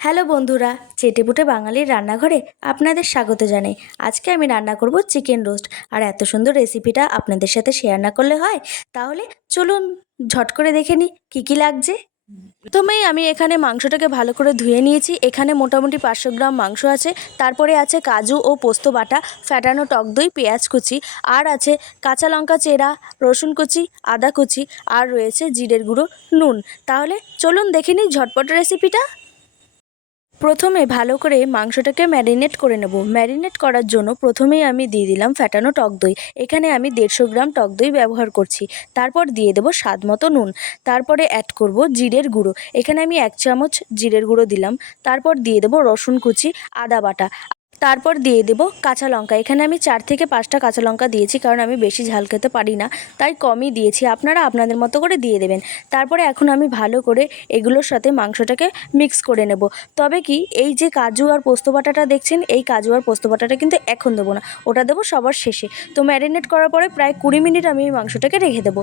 Hello বন্ধুরা, চেটেপুটে বাঙালির রান্নাঘরে আপনাদের স্বাগত জানাই। আজকে আমি রান্না করব চিকেন রোস্ট। আর এত সুন্দর রেসিপিটা আপনাদের সাথে শেয়ার না করলে হয়? তাহলে চলুন ঝট করে দেখে নিই কী কী লাগছে। প্রথমেই আমি এখানে মাংসটাকে ভালো করে ধুয়ে নিয়েছি। এখানে মোটামুটি 500 গ্রাম মাংস আছে। তারপরে আছে কাজু ও পোস্ত বাটা, ফ্যাটানো টক দই, পেঁয়াজ কুচি, আর আছে কাঁচা লঙ্কা চেরা, রসুন কুচি, আদা কুচি, আর রয়েছে জিরের গুঁড়ো, নুন। তাহলে চলুন দেখে নিই ঝটপট রেসিপিটা। প্রথমে ভালো করে মাংসটাকে ম্যারিনেট করে নেব। ম্যারিনেট করার জন্য প্রথমেই আমি দিয়ে দিলাম ফ্যাটানো টক দই। এখানে আমি 150 গ্রাম টক দই ব্যবহার করছি। তারপর দিয়ে দেবো স্বাদ মতো নুন। তারপরে অ্যাড করব জিরের গুঁড়ো। এখানে আমি 1 চামচ জিরের গুঁড়ো দিলাম। তারপর দিয়ে দেবো রসুন কুচি, আদা বাটা। তারপর দিয়ে দেবো কাঁচা লঙ্কা। এখানে আমি 4 থেকে 5টা কাঁচা লঙ্কা দিয়েছি, কারণ আমি বেশি ঝাল খেতে পারি না, তাই কমই দিয়েছি। আপনারা আপনাদের মতো করে দিয়ে দেবেন। তারপরে এখন আমি ভালো করে এগুলোর সাথে মাংসটাকে মিক্স করে নেব। তবে কি, এই যে কাজু আর পোস্ত বাটাটা দেখছেন, এই কাজু আর পোস্ত বাটাটা কিন্তু এখন দেবো না, ওটা দেবো সবার শেষে। তো ম্যারিনেট করার পরে প্রায় 20 মিনিট আমি এই মাংসটাকে রেখে দেবো।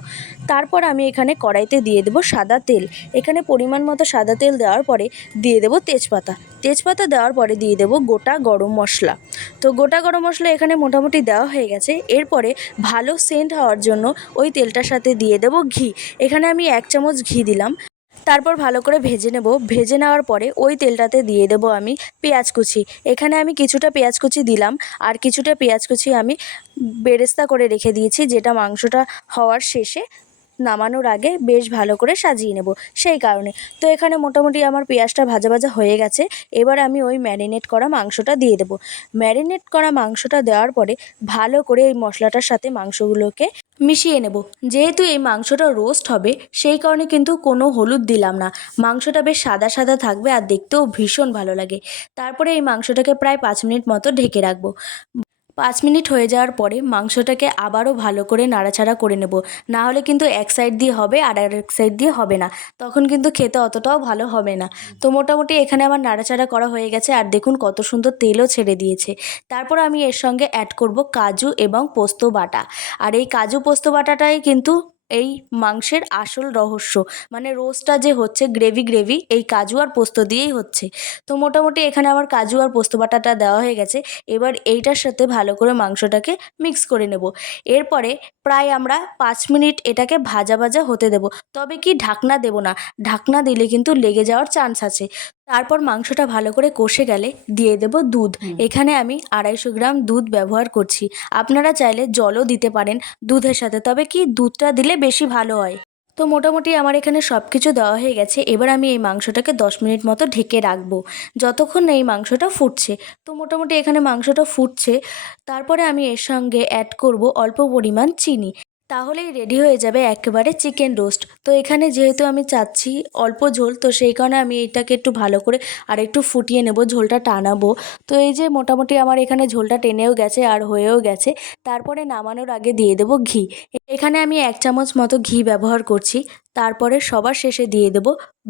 তারপর আমি এখানে কড়াইতে দিয়ে দেবো সাদা তেল। এখানে পরিমাণ মতো সাদা তেল দেওয়ার পরে দিয়ে দেবো তেজপাতা। তেজপাতা দেওয়ার পরে দিয়ে দেবো গোটা গরম মশলা। তো গোটা গরম মশলা এখানে মোটামুটি দেওয়া হয়ে গেছে। এরপরে ভালো সেন্ট হওয়ার জন্য ওই তেলটার সাথে দিয়ে দেবো ঘি। এখানে আমি 1 চামচ ঘি দিলাম। তারপর ভালো করে ভেজে নেব। ভেজে নেওয়ার পরে ওই তেলটাতে দিয়ে দেবো আমি পেঁয়াজ কুচি। এখানে আমি কিছুটা পেঁয়াজ কুচি দিলাম, আর কিছুটা পেঁয়াজ কুচি আমি বেরেস্তা করে রেখে দিয়েছি, যেটা মাংসটা হওয়ার শেষে নামানোর আগে বেশ ভালো করে সাজিয়ে নেব, সেই কারণে। তো এখানে মোটামুটি আমার পেঁয়াজটা ভাজা ভাজা হয়ে গেছে। এবার আমি ওই ম্যারিনেট করা মাংসটা দিয়ে দেবো। ম্যারিনেট করা মাংসটা দেওয়ার পরে ভালো করে এই মশলাটার সাথে মাংসগুলোকে মিশিয়ে নেব। যেহেতু এই মাংসটা রোস্ট হবে, সেই কারণে কিন্তু কোনো হলুদ দিলাম না। মাংসটা বেশ সাদা সাদা থাকবে আর দেখতেও ভীষণ ভালো লাগে। তারপরে এই মাংসটাকে প্রায় 5 মিনিট মতো ঢেকে রাখবো। 5 মিনিট হয়ে যাওয়ার পরে মাংসটাকে আবারও ভালো করে নাড়াচাড়া করে নেব। না হলে কিন্তু এক সাইড দিয়ে হবে আর এক সাইড দিয়ে হবে না, তখন কিন্তু খেতে অতটাও ভালো হবে না। তো মোটামুটি এখানে আমার নাড়াচাড়া করা হয়ে গেছে, আর দেখুন কত সুন্দর তেলও ছেড়ে দিয়েছে। তারপর আমি এর সঙ্গে অ্যাড করব কাজু এবং পোস্ত বাটা। আর এই কাজু পোস্ত বাটাটাই কিন্তু এই মাংসের আসল রহস্য। মানে রোস্টটা যে হচ্ছে গ্রেভি গ্রেভি, এই কাজু আর পোস্ত দিয়েই হচ্ছে। তো মোটামুটি এখানে আমার কাজু আর পোস্ত বাটাটা দেওয়া হয়ে গেছে। এবার এইটার সাথে ভালো করে মাংসটাকে মিক্স করে নেব। এরপরে প্রায় আমরা 5 মিনিট এটাকে ভাজা ভাজা হতে দেব। তবে কি, ঢাকনা দেব না। ঢাকনা দিলে কিন্তু লেগে যাওয়ার চান্স আছে। তারপর মাংসটা ভালো করে কষে গেলে দিয়ে দেব দুধ। এখানে আমি 250 গ্রাম দুধ ব্যবহার করছি। আপনারা চাইলে জলও দিতে পারেন দুধের সাথে, তবে কি দুধটা দিলে বেশি ভালো হয়। তো মোটামুটি আমার এখানে সব কিছু দেওয়া হয়ে গেছে। এবার আমি এই মাংসটাকে 10 মিনিট মতো ঢেকে রাখবো, যতক্ষণ না এই মাংসটা ফুটছে। তো মোটামুটি এখানে মাংসটা ফুটছে। তারপরে আমি এর সঙ্গে অ্যাড করব অল্প পরিমাণ চিনি। তাহলেই রেডি হয়ে যাবে একেবারে চিকেন রোস্ট। তো এখানে যেহেতু আমি চাচ্ছি অল্প ঝোল, তো সেই কারণে আমি এটাকে একটু ভালো করে আর একটু ফুটিয়ে নেব, ঝোলটা টানাবো। তো এই যে মোটামুটি আমার এখানে ঝোলটা টেনেও গেছে আর হয়েও গেছে। তারপরে নামানোর আগে দিয়ে দেব ঘি। এখানে আমি 1 চামচ মতো ঘি ব্যবহার করছি। তারপরে সবার শেষে দিয়ে দেব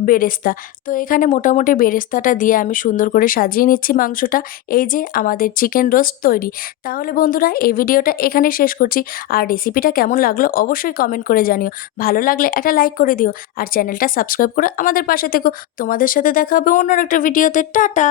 বেরেস্তা। তো এখানে মোটামুটি বেরেস্তাটা দিয়ে আমি সুন্দর করে সাজিয়ে নিচ্ছি মাংসটা। এই যে আমাদের চিকেন রোস্ট তৈরি। তাহলে বন্ধুরা, এই ভিডিওটা এখানে শেষ করছি। আর রেসিপিটা কেমন লাগলো অবশ্যই কমেন্ট করে জানিও। ভালো লাগলে একটা লাইক করে দিও, আর চ্যানেলটা সাবস্ক্রাইব করে আমাদের পাশে থেকো। তোমাদের সাথে দেখা হবে অন্য একটা ভিডিওতে। টাটা।